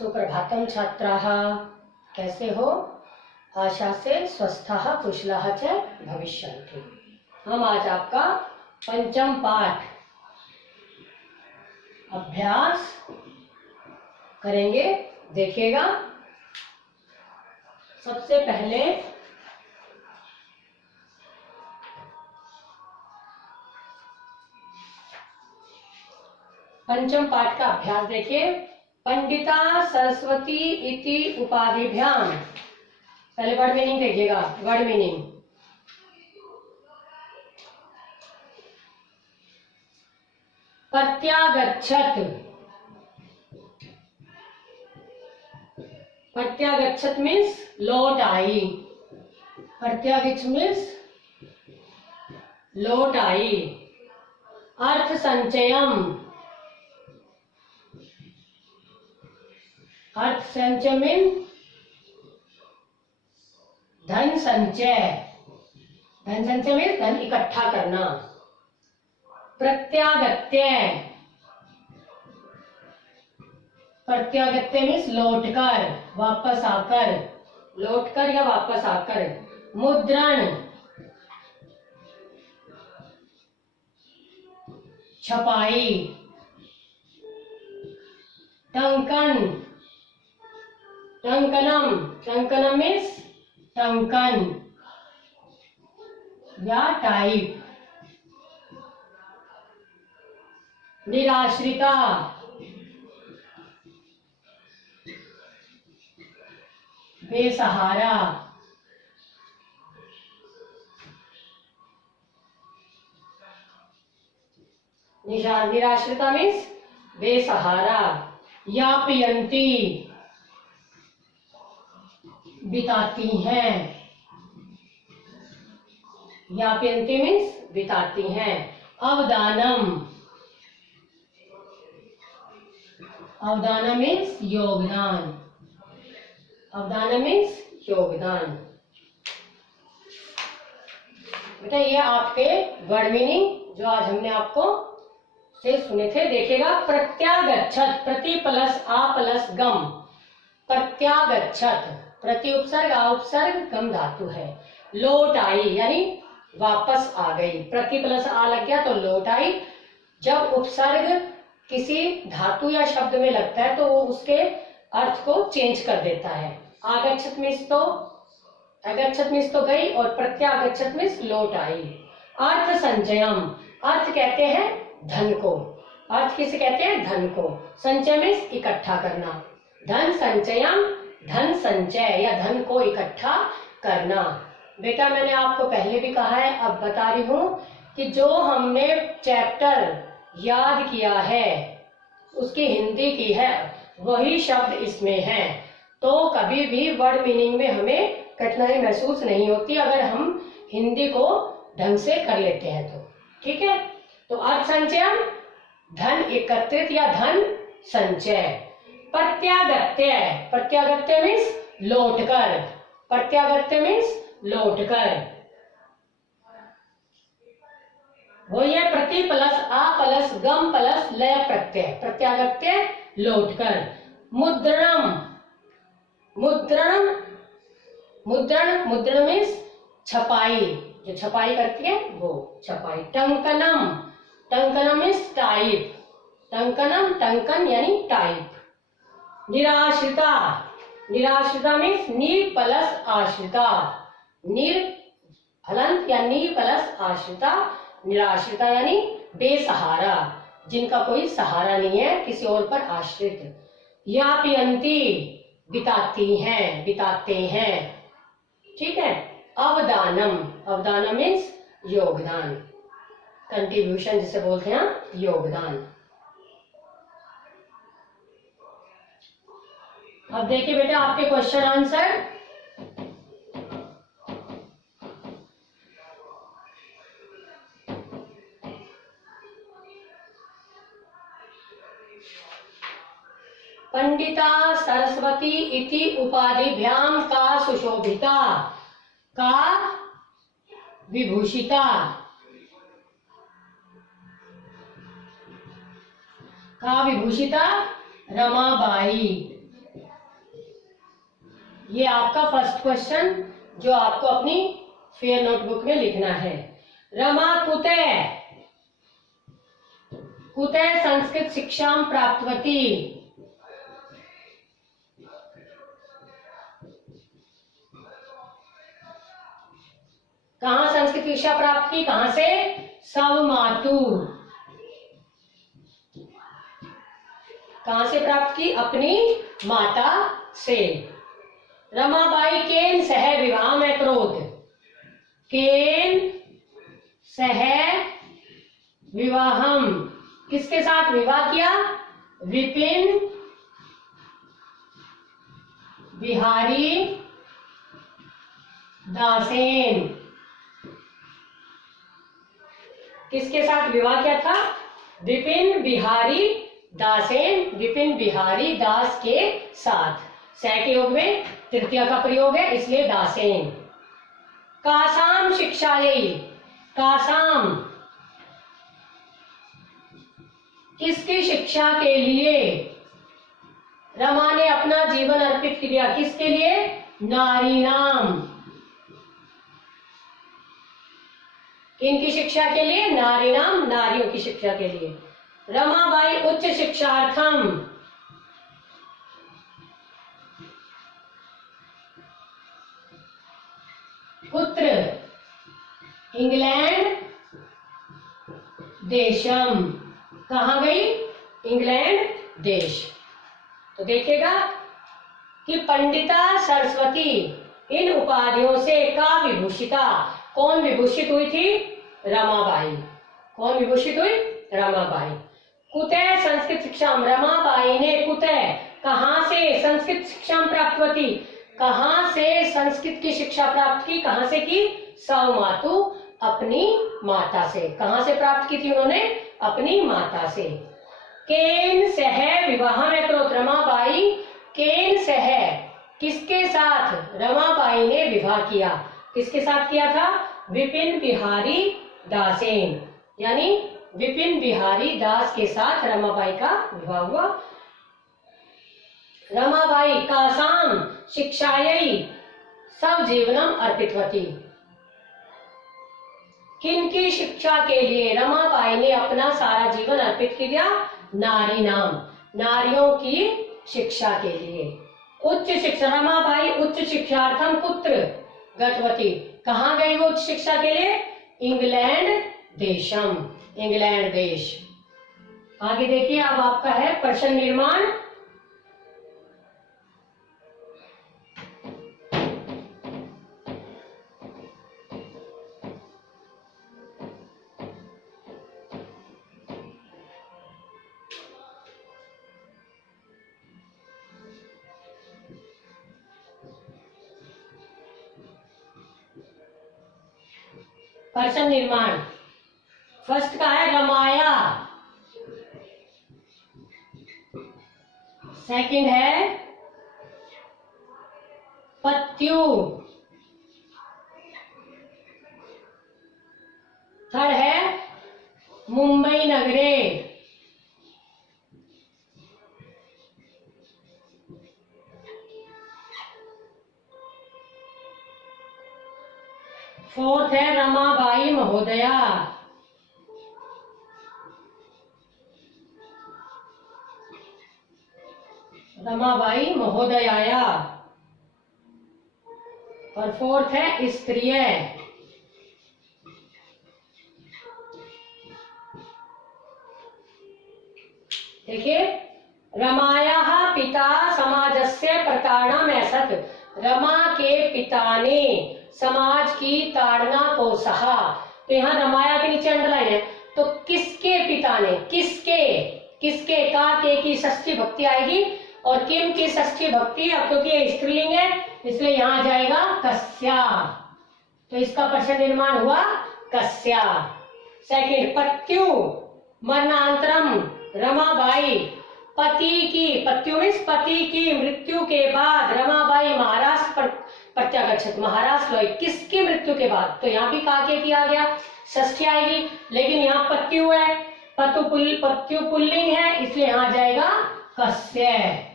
सुप्रभातम छात्राः, कैसे हो? आशा से स्वस्थाः कुशलाः च भविष्यन्ति। हम आज आपका पंचम पाठ अभ्यास करेंगे, देखिएगा। सबसे पहले पंचम पाठ का अभ्यास देखिए। पंडिता सरस्वती इति उपाधिभ्याम, पहले वर्ड मीनिंग देखिएगा। वर्ड मीनिंग, प्रत्यागच्छत, प्रत्यागच्छत मीन्स लौट आई, प्रत्यागच्छ मीन्स लौट आई। अर्थ संचयम, अर्थ संचय मीन्स धन संचय, धन संचय मीन्स धन इकट्ठा करना। प्रत्यागत्य, प्रत्यागत्य मीन्स लौटकर, वापस आकर, लौटकर या वापस आकर। मुद्रण, छपाई। टंकन, टंकनम, टंकनम मीन्स टंकन या टाइप। निराश्रिता, बेसहारा। निराश्रिता मीन्स बेसहारा। यापयंती, बिताती हैं, यापयंती मीन्स बिताती हैं। अवदानम, अवदानम मीन्स योगदान, अवदानम मीन्स योगदान। बेटा ये आपके वर्ड मीनिंग जो आज हमने आपको से सुने थे, देखिएगा। प्रत्यागच्छत, प्रति प्लस आ प्लस गम, प्रत्यागच्छत, प्रति उपसर्ग आ उपसर्ग गम धातु है। लौट आई यानी वापस आ गई, प्रति प्लस आ लग गया तो लौट आई। जब उपसर्ग किसी धातु या शब्द में लगता है तो वो उसके अर्थ को चेंज कर देता है। आगच्छत मीन्स तो, अगच्छत मीन्स तो गई, और प्रत्यागच्छत मीन्स लौट आई। अर्थ संचयम, अर्थ कहते हैं धन को, अर्थ किसे कहते हैं? धन को। संचय मीन्स इकट्ठा करना। धन संचयम, धन संचय या धन को इकट्ठा करना। बेटा मैंने आपको पहले भी कहा है, अब बता रही हूं कि जो हमने चैप्टर याद किया है उसकी हिंदी की है वही शब्द इसमें है, तो कभी भी वर्ड मीनिंग में हमें कठिनाई महसूस नहीं होती अगर हम हिंदी को ढंग से कर लेते हैं तो। ठीक है, तो अर्थ संचयम धन एकत्रित या धन संचय। प्रत्यागत्य, प्रत्यागत्य मीन्स लौटकर, प्रत्यागत्य मीन्स लौटकर। वो ये प्रति प्लस आ प्लस गम प्लस लय प्रत्यय, प्रत्यागत्य लौटकर। मुद्रणम, मुद्रण, मुद्रण, मुद्रण मीन्स छपाई, जो छपाई करती है वो छपाई। टंकनम, टंकनम मीन्स टाइप, टंकनम टंकन यानी टाइप। निराश्रिता, निराश्रिता मीन्स नीर प्लस आश्रिता, नीर हलंत या नीर प्लस आश्रिता। निराश्रिता यानी बेसहारा, जिनका कोई सहारा नहीं है, किसी और पर आश्रित। यापयंती, बिताती हैं, बिताते हैं। ठीक है। अवदानम, अवदानम मीन्स योगदान, कंट्रीब्यूशन जिसे बोलते हैं, योगदान। अब देखिए बेटा आपके क्वेश्चन आंसर। पंडिता सरस्वती इति उपाधिभ्याम का सुशोभिता, का विभूषिता, का विभूषिता रमाबाई, ये आपका फर्स्ट क्वेश्चन जो आपको अपनी फेयर नोटबुक में लिखना है। रमा कुतः कुतः संस्कृत शिक्षा प्राप्तवती। कहां संस्कृत शिक्षा प्राप्त की, कहां से? स्वमातु। कहां से प्राप्त की? अपनी माता से। रमाबाई केन सह विवाह में क्रोध। केन सह विवाहम, किसके साथ विवाह किया? विपिन बिहारी दासेन। किसके साथ विवाह किया था? विपिन बिहारी दासेन, विपिन बिहारी दास के साथ। सह के योग में तृतीया का प्रयोग है, इसलिए दासेन। कासाम शिक्षायै, कासाम किसकी शिक्षा के लिए रमा ने अपना जीवन अर्पित किया? किसके लिए? नारी नाम। किनकी शिक्षा के लिए? नारी नाम, नारियों की शिक्षा के लिए। रमाबाई उच्च शिक्षार्थम कुत्र? इंग्लैंड देशम। कहां गई? इंग्लैंड देश। तो देखिएगा कि पंडिता सरस्वती इन उपाधियों से का विभूषिता। कौन विभूषित हुई थी? रमाबाई। कौन विभूषित हुई? रमाबाई। कुतः संस्कृत शिक्षा, रमाबाई ने कुतः कहां से संस्कृत शिक्षा प्राप्तवती, कहां से संस्कृत की शिक्षा प्राप्त की? कहां से की? स्वमातु, अपनी माता से। कहां से प्राप्त की थी उन्होंने? अपनी माता से। केन सह विवाह में क्रोध, रमाबाई केन सह किसके साथ रमाबाई ने विवाह किया? किसके साथ किया था? विपिन बिहारी दासेन, यानी विपिन बिहारी दास के साथ रमाबाई का विवाह हुआ। रमाबाई कासाम शिक्षायै स्वजीवनम अर्पितवती। किनकी शिक्षा के लिए रमाबाई ने अपना सारा जीवन अर्पित किया? नारी नाम, नारियों की शिक्षा के लिए। उच्च शिक्षा, रमाबाई उच्च शिक्षार्थम कुत्र गतवती, कहां गई वो उच्च शिक्षा के लिए? इंग्लैंड देशम, इंग्लैंड देश। आगे देखिए, अब आपका है प्रश्न निर्माण। प्रश्न निर्माण फर्स्ट का है रमाया, सेकंड है पत्यु, थर्ड है मुंबई नगरे, फोर्थ है रमाबाई महोदया, रमाबाई महोदयाया, और फोर्थ है स्त्रीय। देखिए, रमायाः पिता समाजस्य प्रताड़नम् असत्, रमा के पिता ने समाज की ताड़ना को सहा। तो यहाँ रमाया के नीचे अंडरलाइन है, तो किसके पिता ने, किसके, किसके का के की षष्ठी भक्ति आएगी, और किम की षष्ठी भक्ति, अब क्योंकि ये स्त्रीलिंग है इसलिए यहाँ आ जाएगा कस्या। तो इसका प्रश्न निर्माण हुआ कस्या। सेकंड पत्यु मरणांतरम, रमाबाई पति की, पत्यु मीन्स पति की मृत्यु के बाद रमाबाई महाराष्ट्र प्रत्यागच्छत, महाराष्ट्र लौट, किसकी मृत्यु के बाद? तो यहाँ भी काके किया गया, षष्ठी आएगी, लेकिन यहाँ पत्यु है, पत्यु पुल्लिंग है, इसलिए यहाँ आ जाएगा कस्य।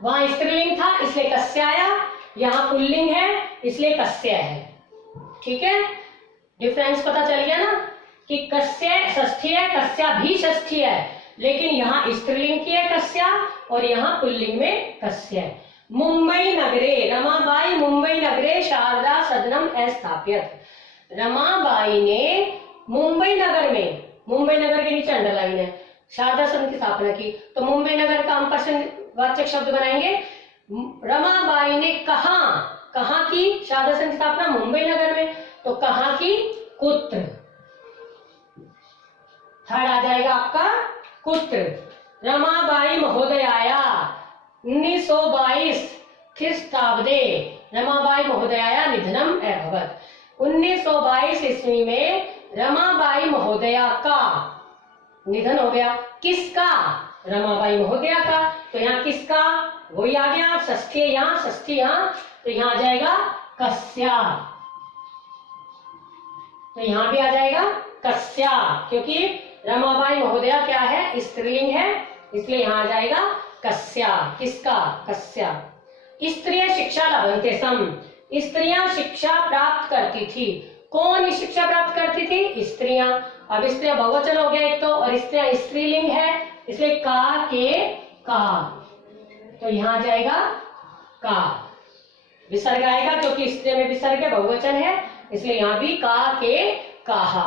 वहां स्त्रीलिंग था इसलिए कस्य आया, यहाँ पुल्लिंग है इसलिए कस्य है। ठीक है, डिफरेंस पता चल गया ना कि कस्य षष्ठी है, कस्या भी षष्ठी है, लेकिन यहाँ स्त्रीलिंग की है कस्या और यहाँ पुल्लिंग में कस्य है। मुंबई नगरे रमाबाई मुंबई नगरे शारदा सदनम स्थापित। रमाबाई ने मुंबई नगर में, मुंबई नगर के नीचे अंडरलाइन है, शारदा सदन की स्थापना की। तो मुंबई नगर का हम प्रश्नवाचक शब्द बनाएंगे। रमाबाई ने कहाँ की शारदा सदन की स्थापना? मुंबई नगर में। तो कहाँ की? कुत्र। थर्ड आ जाएगा आपका कुत्र। रमाबाई महोदयाया 1922 ख्रीस्ताब्दे रमाबाई महोदयाया निधनम अभवत्। 1922 ईस्वी में रमाबाई महोदया का निधन हो गया। किसका? रमाबाई महोदया का। तो यहाँ किसका? वही आ गया, षष्ठी यहाँ, षष्ठी यहाँ, तो यहाँ आ जाएगा कस्या। तो यहाँ भी आ जाएगा कस्या, क्योंकि रमाबाई महोदया क्या है? स्त्रीलिंग है, इसलिए यहाँ आ जाएगा कस्या। किसका? कस्या। स्त्रियां शिक्षा लभन्ते सम, स्त्रियां शिक्षा प्राप्त करती थी। कौन शिक्षा प्राप्त करती थी? स्त्रियां। अब स्त्रियां बहुवचन हो गया एक तो, और स्त्रियां स्त्रीलिंग है, इसलिए का के का, तो यहाँ आ जाएगा का। विसर्ग आएगा क्योंकि स्त्रियों में विसर्ग है, बहुवचन है, इसलिए यहाँ भी का के काहा।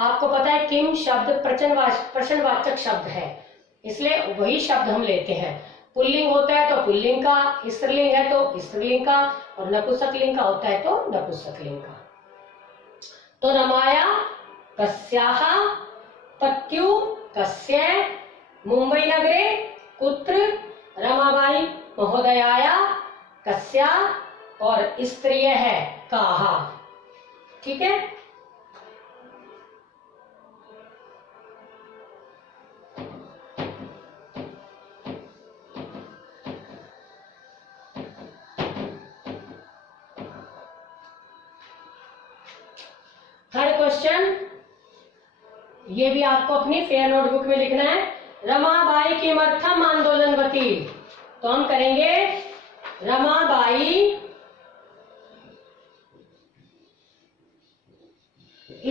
आपको पता है किम शब्द प्रश्नवाचक शब्द है, इसलिए वही शब्द हम लेते हैं। पुल्लिंग होता है तो पुल्लिंग का, स्त्रीलिंग है तो स्त्रीलिंग का, और नपुंसकलिंग का होता है तो नपुंसकलिंग का। तो रमाया कस्याः पत्यु कस्य मुंबई नगरे कुत्र रमाबाई महोदयाया कस्या, और स्त्रीय है काहा। ठीक है, थर्ड क्वेश्चन, ये भी आपको अपनी फेयर नोटबुक में लिखना है। रमाबाई किमर्थम आंदोलनवती, तो हम करेंगे रमाबाई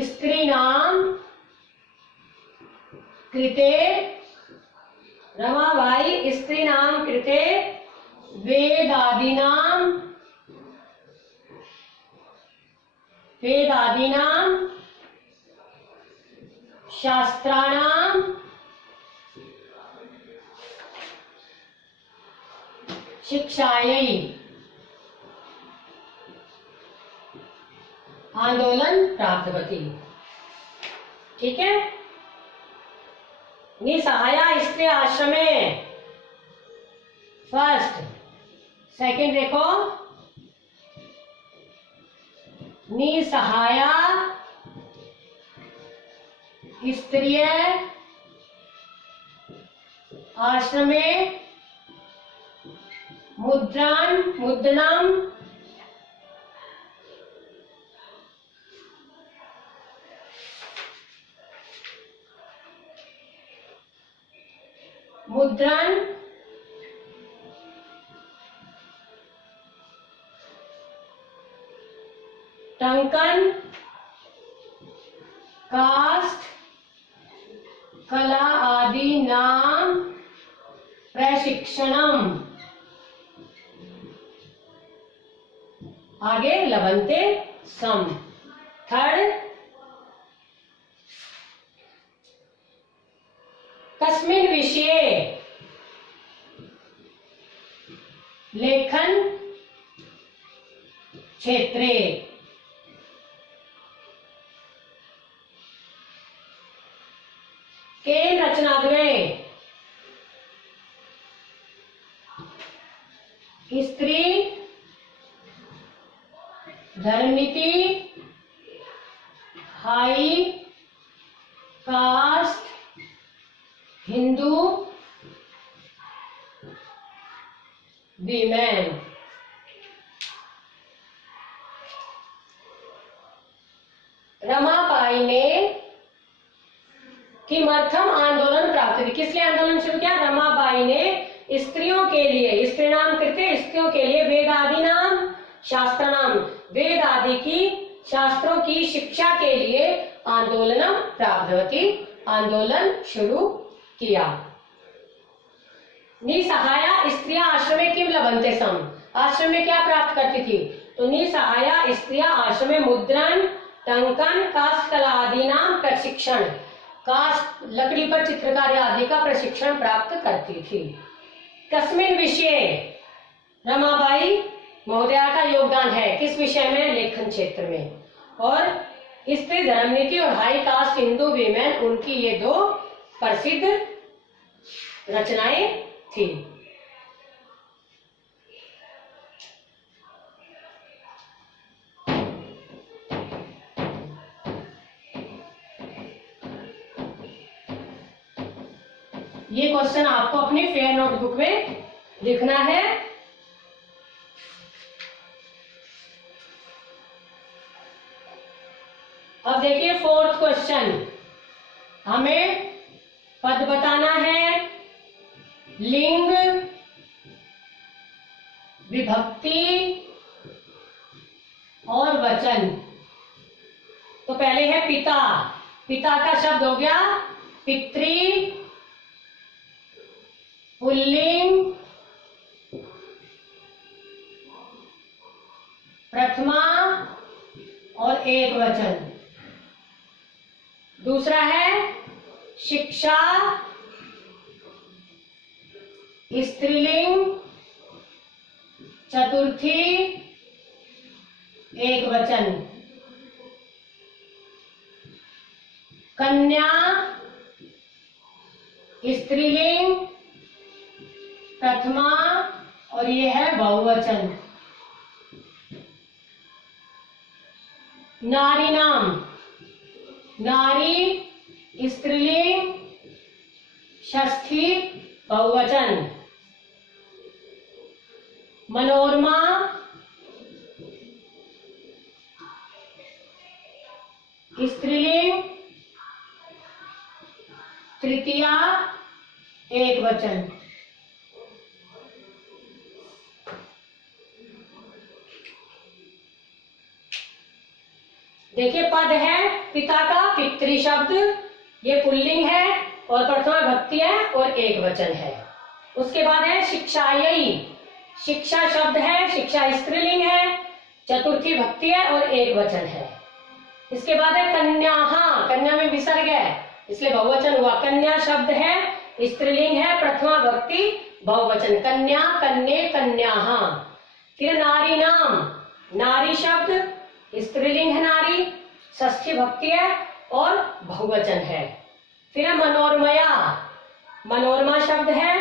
स्त्रीणाम कृते, रमाबाई स्त्रीणाम कृते वेदादीनाम शास्त्राणाम शिक्षायै आंदोलन प्राप्तवती। ठीक है, निसहाया स्त्री आश्रमे, फर्स्ट। सेकंड देखो, निसहाया स्त्रिय आश्रमे मुद्रणम मुद्रण टंकन कास्ट कला आदि नाम प्रशिक्षणम, आगे लभन्ते सम। थर्ड, कस्मिन् विषये लेखन क्षेत्रे, के रचनाद्वये Stri Dharmaniti high caste Hindu women. Ramabai ने किमर्थम आंदोलन प्राप्त की, किस लिए आंदोलन शुरू किया? रमाबाई ने स्त्रियों स्त्रियों के लिए, स्त्रीणाम कृते स्त्रियों के लिए, वेदादि नाम शास्त्रनाम, वेद आदि की शास्त्रों की शिक्षा के लिए आंदोलनम प्रारब्धवती, आंदोलन शुरू किया। निसहाया स्त्रियां आश्रमे किम लभन्ते सम, आश्रम में क्या प्राप्त करती थी? तो निसहाया स्त्रियां आश्रम में मुद्रण, टंकन, काष्ठकला आदि नाम प्रशिक्षण, काष्ठ लकड़ी पर चित्रकारी आदि का प्रशिक्षण प्राप्त करती थी। कस्मिन विषय रमाबाई महोदया का योगदान है, किस विषय में? लेखन क्षेत्र में। और स्त्री धर्मनीति और हाई कास्ट हिंदू वीमेन, उनकी ये दो प्रसिद्ध रचनाएं थी। ये क्वेश्चन आपको अपनी फेयर नोटबुक में लिखना है। अब देखिए फोर्थ क्वेश्चन, हमें पद बताना है, लिंग, विभक्ति और वचन। तो पहले है पिता, पिता का शब्द हो गया पितृ, पुल्लिंग, प्रथमा और एक वचन। दूसरा है शिक्षा, स्त्रीलिंग, चतुर्थी, एक वचन। कन्या, स्त्रीलिंग, प्रथमा और ये है बहुवचन। नारी नाम, नारी स्त्रीलिंग, षष्ठी बहुवचन। मनोरमा, स्त्रीलिंग, तृतीया एक वचन। देखिए पद है पिता का पितृ शब्द, ये पुल्लिंग है और प्रथमा भक्ति है और एक वचन है। उसके बाद है शिक्षायै, शिक्षा शब्द है, शिक्षा स्त्रीलिंग है, चतुर्थी भक्ति है और एक वचन है। इसके बाद है कन्या, कन्या में विसर्ग है इसलिए बहुवचन हुआ। कन्या शब्द है, स्त्रीलिंग है, प्रथमा भक्ति बहुवचन, कन्या, कन्ये, कन्या। फिर नारी नाम, नारी शब्द स्त्रीलिंग है नारी, षष्ठी भक्ति है और बहुवचन है। फिर मनोरमया, मनोरमा शब्द है,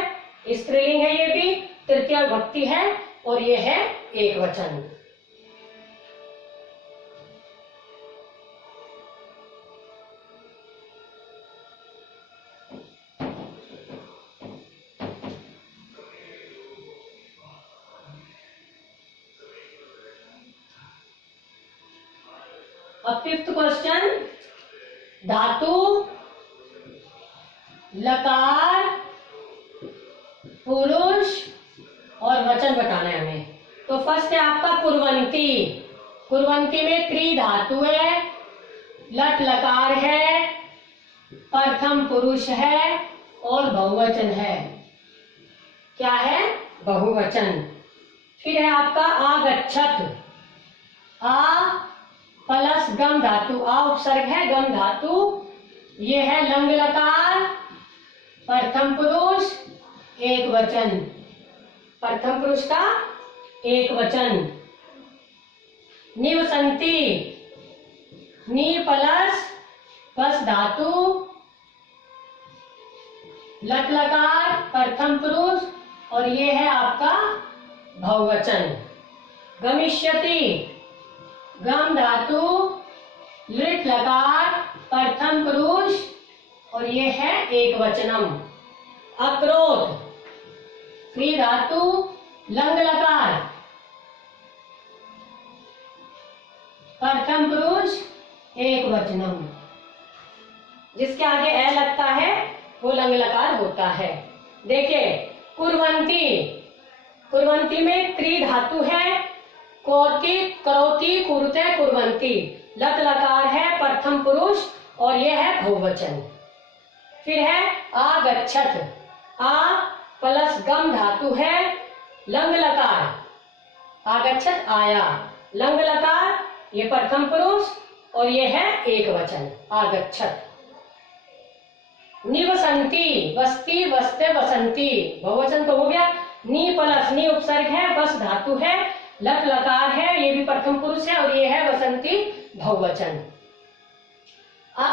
स्त्रीलिंग है ये भी, तृतीया भक्ति है और ये है एक वचन। अब फिफ्थ क्वेश्चन, धातु, लकार, पुरुष और वचन बताना है हमें। तो फर्स्ट है आपका कुर्वंती, कुर्वंती में त्रि धातु है, लट लकार है, प्रथम पुरुष है और बहुवचन है। क्या है? बहुवचन। फिर है आपका आगच्छत, आ प्लस गम धातु, आ उपसर्ग है, गम धातु, ये है लंग लकार, प्रथम पुरुष एक वचन, प्रथम पुरुष का एक वचन। निवसंती, नी प्लस बस धातु, लट लकार, प्रथम पुरुष और ये है आपका बहुवचन। गमिष्यति, गम धातु, लृट लकार, प्रथम पुरुष और ये है एक वचनम। अक्रोध, क्री धातु, लंग लकार, प्रथम पुरुष एक वचनम। जिसके आगे ए लगता है वो लंग लकार होता है। देखिए कुर्वन्ति, कुर्वन्ति में क्री धातु है, कोर्ति, करोति, कुरुते, कुर्वन्ति, लट लकार है प्रथम पुरुष और यह है बहुवचन। फिर है आगच्छत, आ प्लस गम धातु है, लंग लकार, आगच्छत आया, लंग लकार ये प्रथम पुरुष और ये है एक वचन आगच्छत। निवसंती, वस्ती, वस्ते, वसंती, बहुवचन तो हो गया। नी प्लस नी उपसर्ग है, बस धातु है, लट लकार है, ये भी प्रथम पुरुष है और ये है वसंती बहुवचन।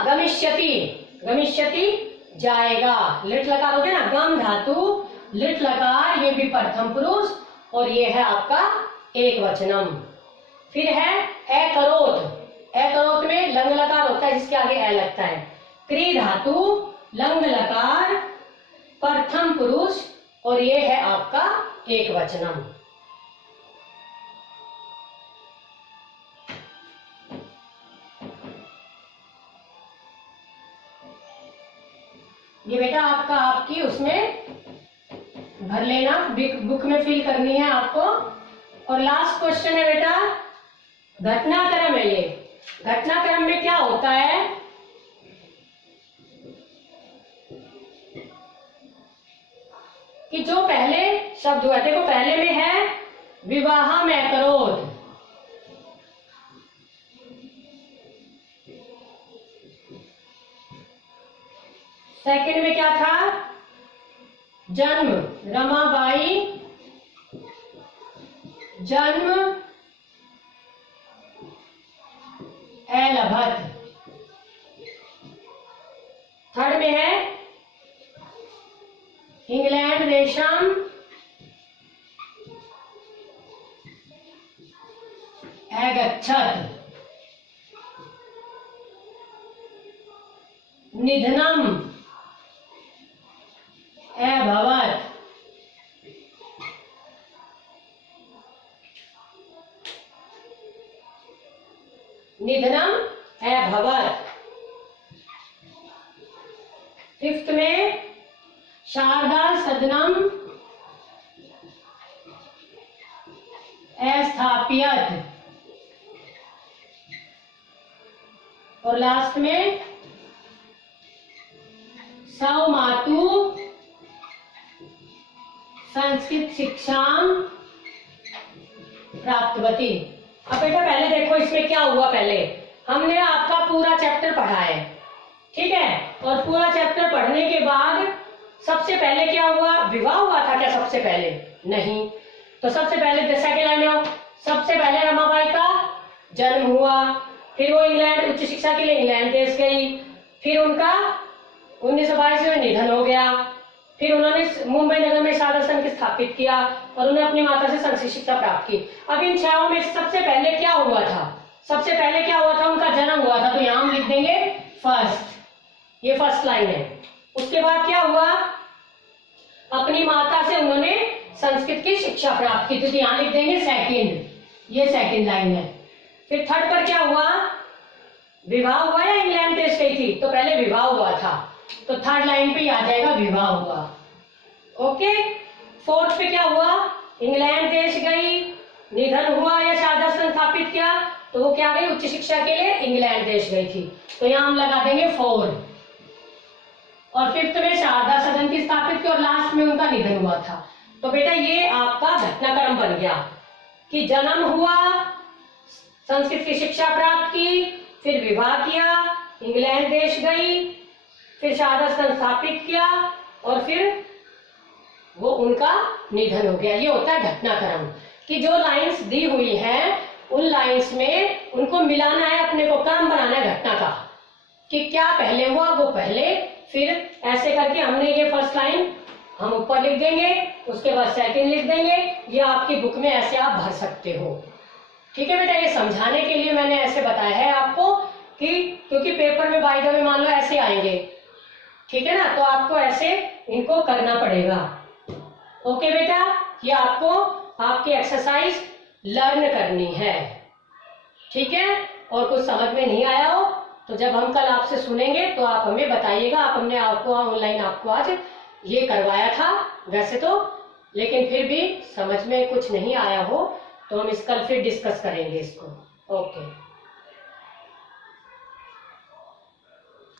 गमिष्यति, गमिष्यति जाएगा, लिट लकार हो गया ना, गम धातु लिट लकार ये भी प्रथम पुरुष और ये है आपका एक वचनम। फिर है एकरोत, एकरोत में लंग लकार होता है जिसके आगे ए लगता है, क्री धातु लंग लकार प्रथम पुरुष और ये है आपका एक वचनम। ये बेटा आपका आपकी उसमें भर लेना, बुक में फिल करनी है आपको। और लास्ट क्वेश्चन है बेटा घटनाक्रम है। ये घटनाक्रम में क्या होता है, कि जो पहले शब्द हुआ, देखो पहले में है विवाह में करोध, सेकंड में क्या था जन्म, रमाबाई जन्म एलभत, थर्ड में है इंग्लैंड देशम एगच्छत, निधनम एभवत्, निधनम एभवत्। फिफ्थ में शारदा सदनम अस्थाप्यत और लास्ट में सौमातु संस्कृत शिक्षा प्राप्तवती। अब बेटा पहले देखो इसमें क्या हुआ, पहले हमने आपका पूरा चैप्टर पढ़ा है, ठीक है, और पूरा चैप्टर पढ़ने के बाद सबसे पहले क्या हुआ, विवाह हुआ था क्या सबसे पहले? नहीं। तो सबसे पहले सेकंड लाइन में सबसे पहले रमाबाई का जन्म हुआ, फिर वो इंग्लैंड उच्च शिक्षा के लिए इंग्लैंड देश गई, फिर उनका 1922 में निधन हो गया, फिर उन्होंने मुंबई नगर में शारदा संघ स्थापित किया और उन्होंने अपनी माता से संस्कृत शिक्षा प्राप्त की। अब इन छहों में सबसे पहले क्या हुआ था, सबसे पहले क्या हुआ था, उनका जन्म हुआ था, तो यहां हम लिख देंगे फर्स्ट, ये फर्स्ट लाइन है। उसके बाद क्या हुआ, अपनी माता से उन्होंने संस्कृत की शिक्षा प्राप्त की, तो यहां लिख देंगे सेकंड, ये सेकंड लाइन है। फिर थर्ड पर क्या हुआ, विवाह हुआ या इंग्लैंड देश गई थी, तो पहले विवाह हुआ था, तो थर्ड लाइन पे आ जाएगा विवाह हुआ। ओके, फोर्थ पे क्या हुआ, इंग्लैंड देश गई, निधन हुआ या शारदा संघ स्थापित किया, तो वो क्या गई, उच्च शिक्षा के लिए इंग्लैंड देश गई थी, तो यहां हम लगा देंगे 4। और फिफ्थ में शारदा सदन की स्थापित की और लास्ट में उनका निधन हुआ था। तो बेटा ये आपका घटनाक्रम बन गया कि जन्म हुआ, संस्कृत की शिक्षा प्राप्त की, फिर विवाह किया, इंग्लैंड देश गई, फिर शारदा संघ स्थापित किया और फिर वो उनका निधन हो गया। ये होता है घटनाक्रम, कि जो लाइंस दी हुई हैं उन लाइंस में उनको मिलाना है, अपने को क्रम बनाना है घटना का, कि क्या पहले हुआ वो पहले, फिर ऐसे करके हमने ये फर्स्ट लाइन हम ऊपर लिख देंगे, उसके बाद सेकंड लिख देंगे। ये आपकी बुक में ऐसे आप भर सकते हो, ठीक है बेटा। ये समझाने के लिए मैंने ऐसे बताया है आपको, कि क्योंकि पेपर में बाय द वे मान लो ऐसे आएंगे, ठीक है ना, तो आपको ऐसे इनको करना पड़ेगा। ओके बेटा, ये आपको आपकी एक्सरसाइज लर्न करनी है, ठीक है। और कुछ समझ में नहीं आया हो तो जब हम कल आपसे सुनेंगे तो आप हमें बताइएगा। आप हमने आपको ऑनलाइन आपको आज ये करवाया था वैसे तो, लेकिन फिर भी समझ में कुछ नहीं आया हो तो हम इस कल फिर डिस्कस करेंगे इसको। ओके।